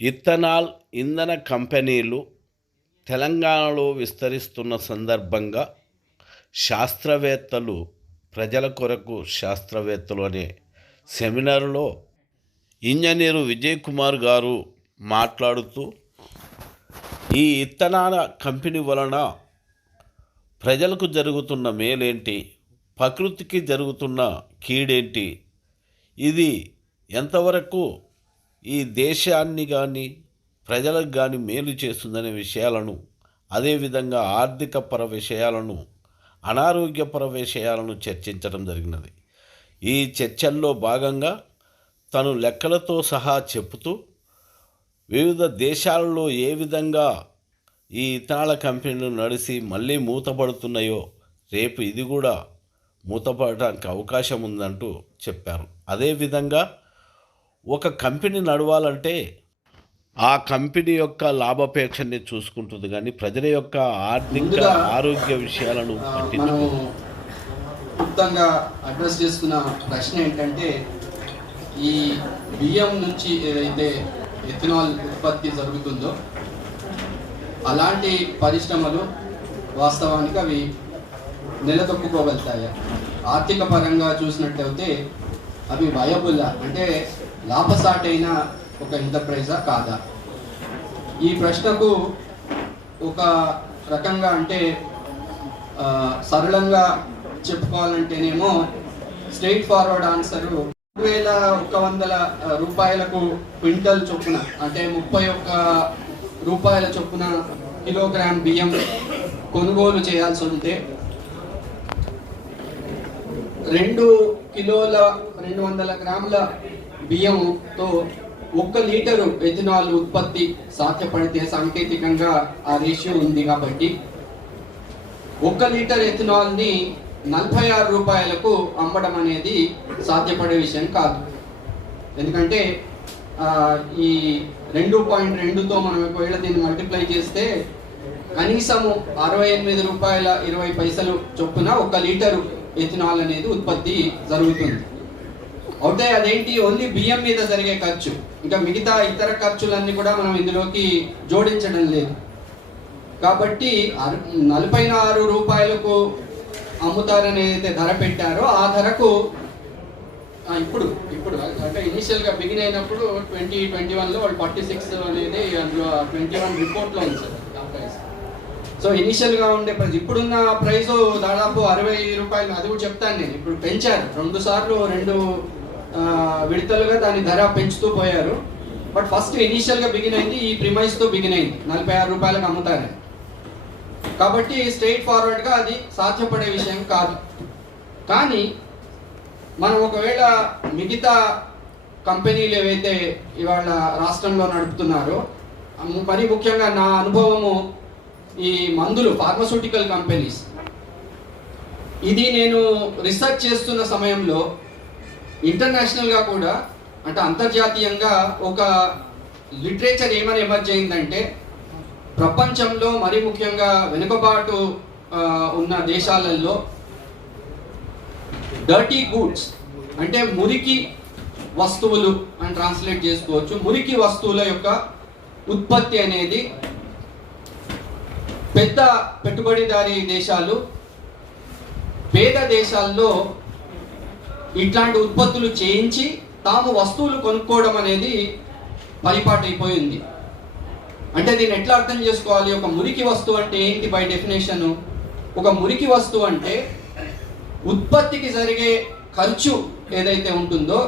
Ethanol ఇంధన కంపెనీలు తెలంగాణలో విస్తరిస్తున్న సందర్భంగా శాస్త్రవేత్తలు ప్రజల కొరకు శాస్త్రవేత్తలు అనే సెమినార్లో ఇంజనీరు విజయ్ కుమార్ గారు మాట్లాడుతూ ఈ ఇథనాల్ కంపెనీ వలన ప్రజలకు జరుగుతున్న మేలేంటి, ప్రకృతికి జరుగుతున్న కీడేంటి, ఇది ఎంతవరకు ఈ దేశాన్ని కానీ ప్రజలకు కానీ మేలు చేస్తుందనే విషయాలను, అదేవిధంగా ఆర్థికపర విషయాలను, అనారోగ్యపర విషయాలను చర్చించడం జరిగినది. ఈ చర్చల్లో భాగంగా తను లెక్కలతో సహా చెబుతూ వివిధ దేశాలలో ఏ విధంగా ఈ ఇథనాల్ కంపెనీలు నడిచి మళ్ళీ మూతపడుతున్నాయో, రేపు ఇది కూడా మూతపడటానికి అవకాశం ఉందంటూ చెప్పారు. అదేవిధంగా ఒక కంపెనీ నడవాలంటే ఆ కంపెనీ యొక్క లాభాపేక్షని చూసుకుంటుంది, కానీ ప్రజల యొక్క ఆర్థిక ఆరోగ్య విషయాలను మనము క్లుప్తంగా అడ్రస్ చేస్తున్న ప్రశ్న ఏంటంటే, ఈ బియ్యం నుంచి ఏదైతే ఎథనాల్ ఉత్పత్తి జరుగుతుందో అలాంటి పరిశ్రమలు వాస్తవానికి అవి నిలదొక్కుకోగలుగుతాయా? ఆర్థిక పరంగా చూసినట్టయితే అవి వయబుల్, అంటే లాభసాటైన ఒక ఎంటర్ప్రైజా కాదా? ఈ ప్రశ్నకు ఒక రకంగా అంటే సరళంగా చెప్పుకోవాలంటేనేమో స్ట్రైట్ ఫార్వర్డ్ ఆన్సరు 2100 రూపాయలకు క్వింటల్ చొప్పున, అంటే 31 రూపాయల చొప్పున కిలోగ్రామ్ బియ్యం కొనుగోలు చేయాల్సి ఉంటే 2 కిలోల 200 గ్రాముల బియ్యంతో 1 లీటరు ఎథనాల్ ఉత్పత్తి సాధ్యపడితే సాంకేతికంగా ఆ రేషియో ఉంది. కాబట్టి 1 లీటర్ ఎథనాల్ని 46 రూపాయలకు అమ్మడం అనేది సాధ్యపడే విషయం కాదు. ఎందుకంటే ఈ 2.2తో మనం ఒకవేళ దీన్ని మల్టిప్లై చేస్తే కనీసము 68 రూపాయల 20 పైసలు చొప్పున 1 లీటరు ఎథనాల్ అనేది ఉత్పత్తి జరుగుతుంది. అయితే అదేంటి, ఓన్లీ బియ్యం మీద జరిగే ఖర్చు, ఇంకా మిగతా ఇతర ఖర్చులన్నీ కూడా మనం ఇందులోకి జోడించడం లేదు. కాబట్టి 46 రూపాయలకు అమ్ముతారని ఏదైతే ధర పెట్టారో ఆ ధరకు ఇప్పుడు అంటే ఇనిషియల్గా బిగిన్ అయినప్పుడు 2021లో వాళ్ళు 46 అనేది అందులో 21 రిపోర్ట్లో ఉంది సార్ ఆ ప్రైస్. సో ఇనిషియల్గా ఉండే ప్రైస్, ఇప్పుడున్న ప్రైస్ దాదాపు 60 రూపాయలు. అది కూడా చెప్తాను నేను, ఇప్పుడు పెంచారు 2 సార్లు 2 విడతలుగా దాని ధర పెంచుతూ పోయారు. బట్ ఫస్ట్ ఇనిషియల్గా బిగిన్ అయింది, ఈ ప్రిమైస్తో బిగిన్ అయింది 46 రూపాయలకు అమ్ముతారని. కాబట్టి స్ట్రైట్ ఫార్వర్డ్గా అది సాధ్యపడే విషయం కాదు. కానీ మనం ఒకవేళ మిగతా కంపెనీలు ఏవైతే ఇవాళ రాష్ట్రంలో నడుపుతున్నారో, మరి ముఖ్యంగా నా అనుభవము ఈ మందులు ఫార్మస్యూటికల్ కంపెనీస్, ఇది నేను రీసెర్చ్ చేస్తున్న సమయంలో ఇంటర్నేషనల్గా కూడా, అంటే అంతర్జాతీయంగా ఒక లిటరేచర్ ఏమని ఎమర్జ్ అయిందంటే, ప్రపంచంలో మరి ముఖ్యంగా వెనుకబాటు ఉన్న దేశాలలో డర్టీ గూడ్స్, అంటే మురికి వస్తువులు అని ట్రాన్స్లేట్ చేసుకోవచ్చు, మురికి వస్తువుల యొక్క ఉత్పత్తి అనేది పెద్ద పెట్టుబడిదారీ దేశాలు పేద దేశాల్లో ఇట్లాంటి ఉత్పత్తులు చేయించి తాము వస్తువులు కొనుక్కోవడం అనేది పరిపాటైపోయింది. అంటే దీన్ని ఎట్లా అర్థం చేసుకోవాలి? ఒక మురికి వస్తువు అంటే ఏంటి బై డెఫినేషన్? ఒక మురికి వస్తువు అంటే ఉత్పత్తికి జరిగే ఖర్చు ఏదైతే ఉంటుందో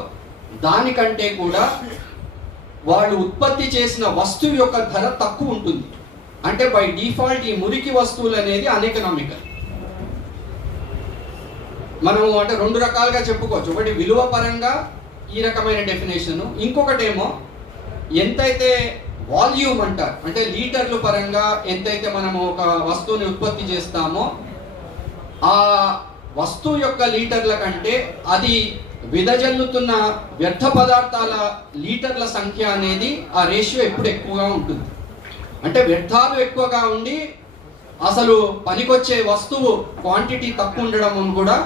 దానికంటే కూడా వాళ్ళు ఉత్పత్తి చేసిన వస్తువు యొక్క ధర తక్కువ ఉంటుంది. అంటే బై డిఫాల్ట్ ఈ మురికి వస్తువులు అనేది అన్ఎకనామికల్. మనము అంటే 2 రకాలుగా చెప్పుకోవచ్చు. ఒకటి విలువ పరంగా ఈ రకమైన డెఫినేషను, ఇంకొకటేమో ఎంతైతే వాల్యూమ్ అంటారు, అంటే లీటర్లు పరంగా ఎంతైతే మనము ఒక వస్తువుని ఉత్పత్తి చేస్తామో ఆ వస్తువు యొక్క లీటర్ల కంటే అది విదజల్లుతున్న వ్యర్థ పదార్థాల లీటర్ల సంఖ్య అనేది ఆ రేషియో ఎప్పుడు ఎక్కువగా ఉంటుంది. అంటే వ్యర్థాలు ఎక్కువగా ఉండి అసలు పనికొచ్చే వస్తువు క్వాంటిటీ తక్కువ ఉండడం కూడా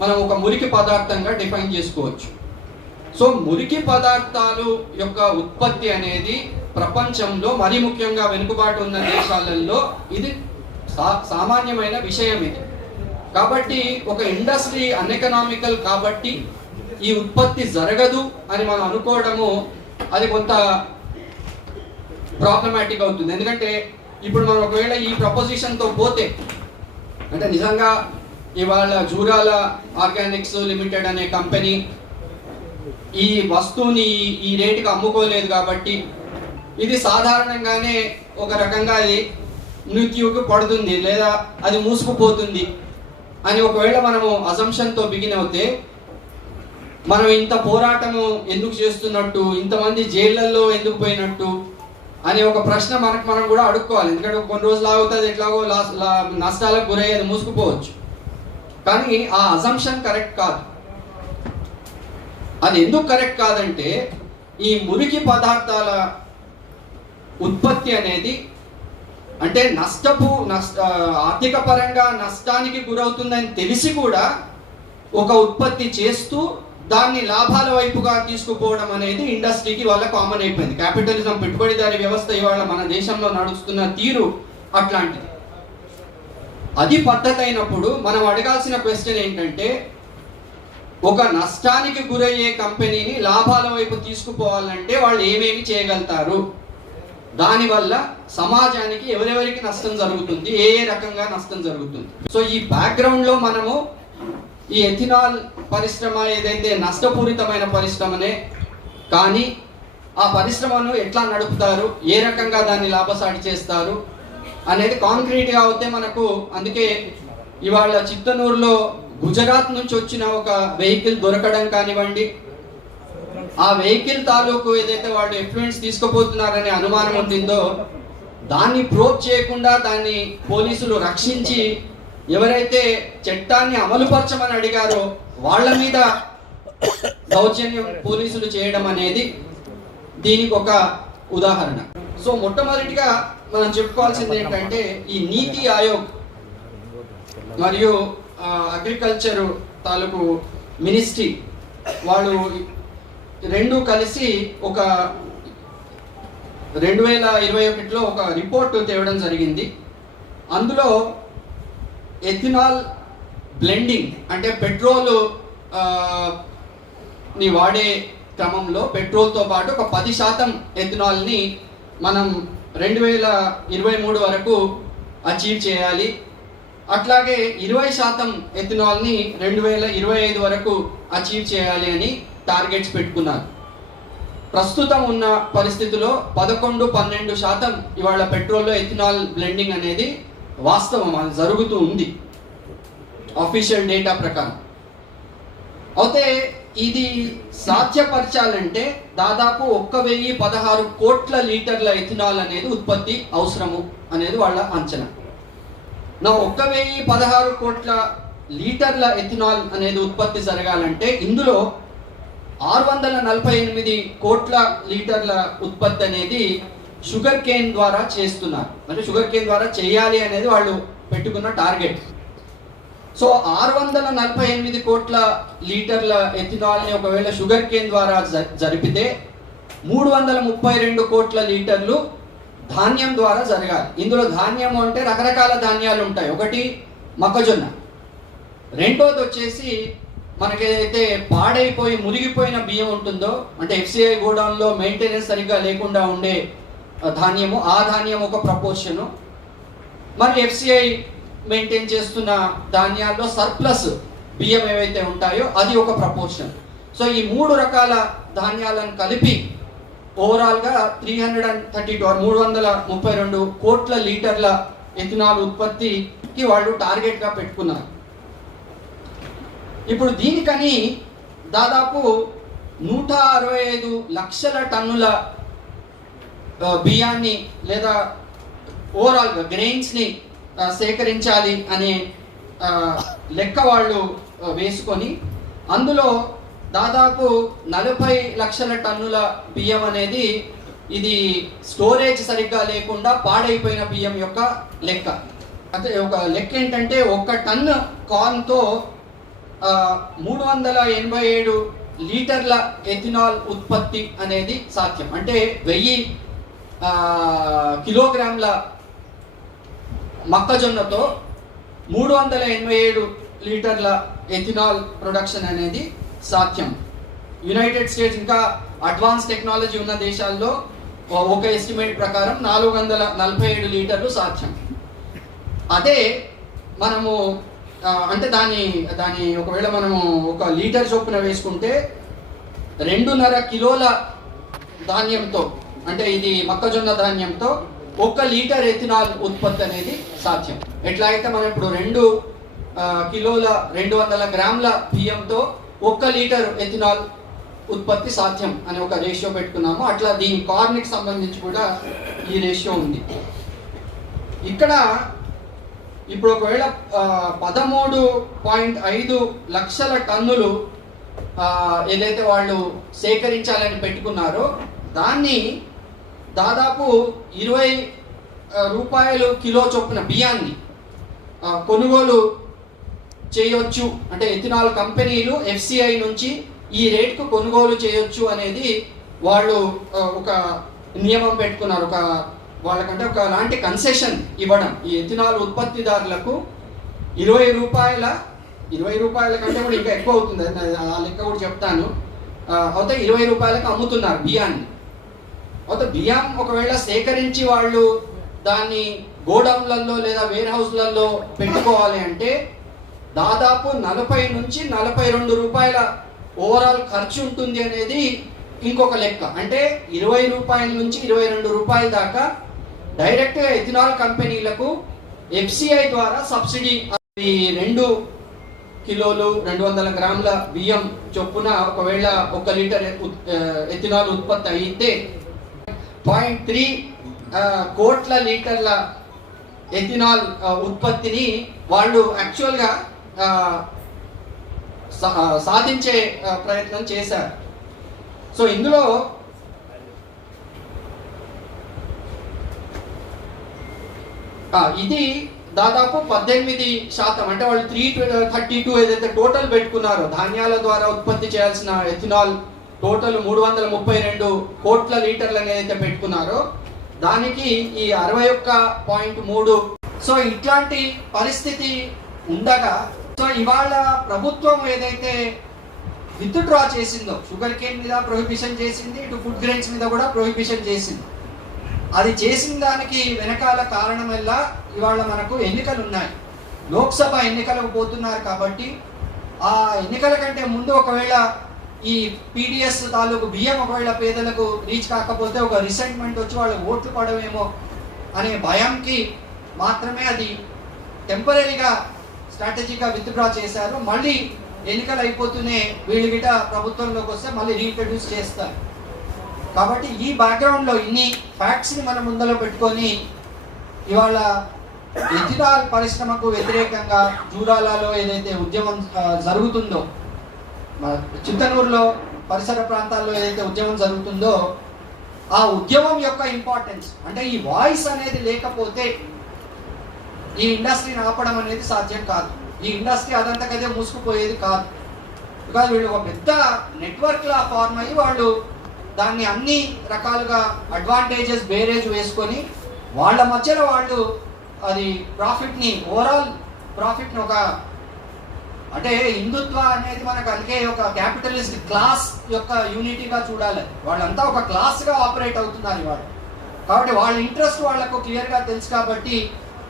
మనం ఒక మురికి పదార్థంగా డిఫైన్ చేసుకోవచ్చు. సో మురికి పదార్థాలు యొక్క ఉత్పత్తి అనేది ప్రపంచంలో మరీ ముఖ్యంగా వెనుకబాటు ఉన్న దేశాలలో ఇది సామాన్యమైన విషయం. ఇది కాబట్టి ఒక ఇండస్ట్రీ అన్ఎకనామికల్ కాబట్టి ఈ ఉత్పత్తి జరగదు అని మనం అనుకోవడము అది కొంత ప్రాబ్లమాటిక్ అవుతుంది. ఎందుకంటే ఇప్పుడు మనం ఒకవేళ ఈ ప్రపోజిషన్తో పోతే అంటే నిజంగా ఇవాళ జూరాల ఆర్గానిక్స్ లిమిటెడ్ అనే కంపెనీ ఈ వస్తువుని ఈ రేటుకి అమ్ముకోలేదు కాబట్టి ఇది సాధారణంగానే ఒక రకంగా అది మృత్యువుకి పడుతుంది లేదా అది మూసుకుపోతుంది అని ఒకవేళ మనము అజంప్షన్తో బిగిన్ అవుతే మనం ఇంత పోరాటము ఎందుకు చేస్తున్నట్టు, ఇంతమంది జైళ్ళల్లో ఎందుకు పోయినట్టు అనే ఒక ప్రశ్న మనం కూడా అడుక్కోవాలి. ఎందుకంటే కొన్ని రోజులు ఆగుతుంది, ఎట్లాగో నష్టాలకు గురయ్యేది మూసుకుపోవచ్చు. కానీ ఆ అజంప్షన్ కరెక్ట్ కాదు. అది ఎందుకు కరెక్ట్ కాదంటే ఈ మురికి పదార్థాల ఉత్పత్తి అనేది అంటే ఆర్థిక పరంగా నష్టానికి గురవుతుందని తెలిసి కూడా ఒక ఉత్పత్తి చేస్తూ దాన్ని లాభాల వైపుగా తీసుకుపోవడం అనేది ఇండస్ట్రీకి వాళ్ళ కామన్ అయిపోయింది. క్యాపిటలిజం పెట్టుబడిదారీ వ్యవస్థ ఇవాళ మన దేశంలో నడుస్తున్న తీరు అట్లాంటిది. అది పద్ధతి అయినప్పుడు మనం అడగాల్సిన క్వశ్చన్ ఏంటంటే ఒక నష్టానికి గురయ్యే కంపెనీని లాభాల వైపు తీసుకుపోవాలంటే వాళ్ళు ఏమేమి చేయగలుగుతారు, దానివల్ల సమాజానికి ఎవరెవరికి నష్టం జరుగుతుంది, ఏ రకంగా నష్టం జరుగుతుంది. సో ఈ బ్యాక్గ్రౌండ్లో మనము ఈ ఎథినాల్ పరిశ్రమ ఏదైతే నష్టపూరితమైన పరిశ్రమనే కానీ ఆ పరిశ్రమను ఎట్లా నడుపుతారు, ఏ రకంగా దాన్ని లాభసాటి చేస్తారు అనేది కాంక్రీట్గా అవుతే మనకు అందుకే ఇవాళ చిత్తనూరులో గుజరాత్ నుంచి వచ్చిన ఒక వెహికల్ దొరకడం కానివ్వండి, ఆ వెహికల్ తాలూకు ఏదైతే వాళ్ళు ఎఫ్లూయెంట్స్ తీసుకుపోతున్నారనే అనుమానం ఉంటుందో దాన్ని ప్రోబ్ చేయకుండా దాన్ని పోలీసులు రక్షించి ఎవరైతే చట్టాన్ని అమలుపరచమని అడిగారో వాళ్ళ మీద దౌర్జన్యం పోలీసులు చేయడం అనేది దీనికి ఒక ఉదాహరణ. సో మొట్టమొదటిగా మనం చెప్పుకోవాల్సింది ఏంటంటే ఈ నీతి ఆయోగ్ మరియు అగ్రికల్చర్ తాలూకు మినిస్ట్రీ వాళ్ళు రెండు కలిసి ఒక 2021లో ఒక రిపోర్ట్ తేవడం జరిగింది. అందులో ఎథినాల్ బ్లెండింగ్ అంటే పెట్రోల్ ని వాడే క్రమంలో పెట్రోల్తో పాటు ఒక 10% ఎథినాల్ని మనం 2023 వరకు అచీవ్ చేయాలి. అట్లాగే 20% ఎథినాల్ని 2025 వరకు అచీవ్ చేయాలి అని టార్గెట్స్ పెట్టుకున్నారు. ప్రస్తుతం ఉన్న పరిస్థితిలో 11-12% ఇవాళ పెట్రోల్లో ఎథినాల్ బ్లెండింగ్ అనేది వాస్తవం, అది జరుగుతూ ఉంది ఆఫీషియల్ డేటా ప్రకారం. అయితే ఇది సాధ్యపరచాలంటే దాదాపు 1016 కోట్ల లీటర్ల ఎథినాల్ అనేది ఉత్పత్తి అవసరము అనేది వాళ్ళ అంచనా. 1016 కోట్ల లీటర్ల ఎథినాల్ అనేది ఉత్పత్తి జరగాలంటే ఇందులో 648 కోట్ల లీటర్ల ఉత్పత్తి అనేది షుగర్ కేన్ ద్వారా చేస్తున్నారు. అంటే షుగర్ కేన్ ద్వారా చేయాలి అనేది వాళ్ళు పెట్టుకున్న టార్గెట్. సో 648 కోట్ల లీటర్ల ఎథినాల్ని ఒకవేళ షుగర్ కేన్ ద్వారా జరిపితే 332 కోట్ల లీటర్లు ధాన్యం ద్వారా జరగాలి. ఇందులో ధాన్యం అంటే రకరకాల ధాన్యాలు ఉంటాయి. ఒకటి మొక్కజొన్న, రెండోది వచ్చేసి మనకి ఏదైతే పాడైపోయి మురిగిపోయిన బియ్యం ఉంటుందో అంటే ఎఫ్సిఐ గోడౌన్లో మెయింటెనెన్స్ సరిగ్గా లేకుండా ఉండే ధాన్యము, ఆ ధాన్యం ఒక ప్రపోర్షను. మరి ఎఫ్సిఐ మెయింటైన్ చేస్తున్న ధాన్యాల్లో సర్ప్లస్ బియ్యం ఏవైతే ఉంటాయో అది ఒక ప్రపోర్షన్. సో ఈ 3 రకాల ధాన్యాలను కలిపి ఓవరాల్గా 332 కోట్ల లీటర్ల ఎథినాల్ ఉత్పత్తికి వాళ్ళు టార్గెట్గా పెట్టుకున్నారు. ఇప్పుడు దీనికని దాదాపు 165 లక్షల టన్నుల బియ్యాన్ని లేదా ఓవరాల్గా గ్రెయిన్స్ని సేకరించాలి అనే లెక్క వాళ్ళు వేసుకొని అందులో దాదాపు 40 లక్షల టన్నుల బియ్యం అనేది ఇది స్టోరేజ్ సరిగ్గా లేకుండా పాడైపోయిన బియ్యం యొక్క లెక్క. అంటే ఒక లెక్క ఏంటంటే 1 టన్ను కార్న్తో 387 లీటర్ల ఎథినాల్ ఉత్పత్తి అనేది సాధ్యం. అంటే 1000 కిలోగ్రాముల మొక్కజొన్నతో 387 లీటర్ల ఎథినాల్ ప్రొడక్షన్ అనేది సాధ్యం. యునైటెడ్ స్టేట్స్ ఇంకా అడ్వాన్స్ టెక్నాలజీ ఉన్న దేశాల్లో ఒక ఎస్టిమేట్ ప్రకారం 447 లీటర్లు సాధ్యం. అదే మనము అంటే దాని ఒకవేళ మనము 1 లీటర్ చొప్పున వేసుకుంటే 2.5 కిలోల ధాన్యంతో, అంటే ఇది మొక్కజొన్న ధాన్యంతో 1 లీటర్ ఎథినాల్ ఉత్పత్తి అనేది సాధ్యం. ఎట్లా అయితే మనం ఇప్పుడు 2 కిలోల 200 గ్రాముల బియ్యంతో 1 లీటర్ ఎథినాల్ ఉత్పత్తి సాధ్యం అనే ఒక రేషియో పెట్టుకున్నాము, అట్లా దీని కార్న్కి సంబంధించి కూడా ఈ రేషియో ఉంది. ఇక్కడ ఇప్పుడు ఒకవేళ 13.5 లక్షల టన్నులు ఏదైతే వాళ్ళు సేకరించాలని పెట్టుకున్నారో దాన్ని దాదాపు 20 రూపాయలు కిలో చొప్పున బియ్యాన్ని కొనుగోలు చేయొచ్చు. అంటే ఎథినాల్ కంపెనీలు FCI నుంచి ఈ రేట్కు కొనుగోలు చేయొచ్చు అనేది వాళ్ళు ఒక నియమం పెట్టుకున్నారు. వాళ్ళకంటే ఒక లాంటి కన్సెషన్ ఇవ్వడం ఈ ఎథినాల్ ఉత్పత్తిదారులకు 20 రూపాయల కంటే కూడా ఇంకా ఎక్కువ అవుతుంది, ఆ లెక్క కూడా చెప్తాను. అయితే 20 రూపాయలకు అమ్ముతున్నారు బియ్యాన్ని. అయితే బియ్యం ఒకవేళ సేకరించి వాళ్ళు దాన్ని గోడౌన్లలో లేదా వేర్ హౌస్లలో పెట్టుకోవాలి అంటే దాదాపు 40 నుంచి 42 రూపాయల ఓవరాల్ ఖర్చు ఉంటుంది అనేది ఇంకొక లెక్క. అంటే 20 రూపాయల నుంచి 22 రూపాయల దాకా డైరెక్ట్గా ఎథినాల్ కంపెనీలకు FCI ద్వారా సబ్సిడీ 2 కిలోలు 200 గ్రాముల బియ్యం చొప్పున ఒకవేళ 1 లీటర్ ఎథినాల్ ఉత్పత్తి అయితే 0.3 కోట్ల లీటర్ల ఎథినాల్ ఉత్పత్తిని వాళ్ళు యాక్చువల్గా సాధించే ప్రయత్నం చేశారు. సో ఇందులో ఇది దాదాపు 18%. అంటే వాళ్ళు 332 ఏదైతే టోటల్ పెట్టుకున్నారో ధాన్యాల ద్వారా ఉత్పత్తి చేయాల్సిన ఎథినాల్ టోటల్ 332 కోట్ల లీటర్లు ఏదైతే పెట్టుకున్నారో దానికి ఈ 61.3. సో ఇట్లాంటి పరిస్థితి ఉండగా సో ఇవాళ ప్రభుత్వం ఏదైతే విత్డ్రా చేసిందో షుగర్ కేన్ మీద ప్రొహిబిషన్ చేసింది, ఇటు ఫుడ్ గ్రెయిన్స్ మీద కూడా ప్రొహిబిషన్ చేసింది. అది చేసిన దానికి వెనకాల కారణం వల్ల ఇవాళ మనకు ఎన్నికలు ఉన్నాయి, లోక్సభ ఎన్నికలకు పోతున్నారు. కాబట్టి ఆ ఎన్నికల కంటే ముందు ఒకవేళ ఈ PDS తాలూకు బియ్యం ఒకవేళ పేదలకు రీచ్ కాకపోతే ఒక రిసెంట్మెంట్ వచ్చి వాళ్ళకి ఓట్లు పడవేమో అనే భయంకి మాత్రమే అది టెంపరీగా స్ట్రాటజీగా విత్డ్రా చేశారు. మళ్ళీ ఎన్నికలు అయిపోతూనే వీళ్ళు గిట ప్రభుత్వంలోకి వస్తే మళ్ళీ రీఇంట్రడ్యూస్ చేస్తారు. కాబట్టి ఈ బ్యాక్గ్రౌండ్లో ఇన్ని ఫ్యాక్ట్స్ని మనం ముందలో పెట్టుకొని ఇవాళ ఎథినాల్ పరిశ్రమకు వ్యతిరేకంగా జూరాలలో ఏదైతే ఉద్యమం జరుగుతుందో, చింతనూరులో పరిసర ప్రాంతాల్లో ఏదైతే ఉద్యమం జరుగుతుందో ఆ ఉద్యమం యొక్క ఇంపార్టెన్స్, అంటే ఈ వాయిస్ అనేది లేకపోతే ఈ ఇండస్ట్రీని ఆపడం అనేది సాధ్యం కాదు. ఈ ఇండస్ట్రీ అదంతకదే మూసుకుపోయేది కాదు. బికాజ్ వీళ్ళు ఒక పెద్ద నెట్వర్క్లా ఫార్మ్ అయ్యి వాళ్ళు దాన్ని అన్ని రకాలుగా అడ్వాంటేజెస్ బేరేజ్ వేసుకొని వాళ్ళ మధ్యలో వాళ్ళు అది ప్రాఫిట్ని ఓవరాల్ ప్రాఫిట్ని ఒక అంటే హిందుత్వ అనేది మనకు అందుకే ఒక క్యాపిటలిస్ట్ క్లాస్ యొక్క యూనిటీగా చూడాలి. వాళ్ళంతా ఒక క్లాస్గా ఆపరేట్ అవుతున్నారు ఇవాళ. కాబట్టి వాళ్ళ ఇంట్రెస్ట్ వాళ్ళకు క్లియర్గా తెలుసు. కాబట్టి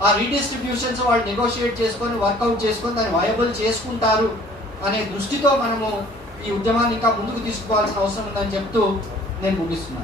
ఆ రీడిస్ట్రిబ్యూషన్స్ వాళ్ళు నెగోషియేట్ చేసుకొని వర్కౌట్ చేసుకొని దాన్ని వయబుల్ చేసుకుంటారు అనే దృష్టితో మనము ఈ ఉద్యమాన్ని ఇంకా ముందుకు తీసుకోవాల్సిన అవసరం ఉందని చెప్తూ నేను ముగిస్తున్నాను.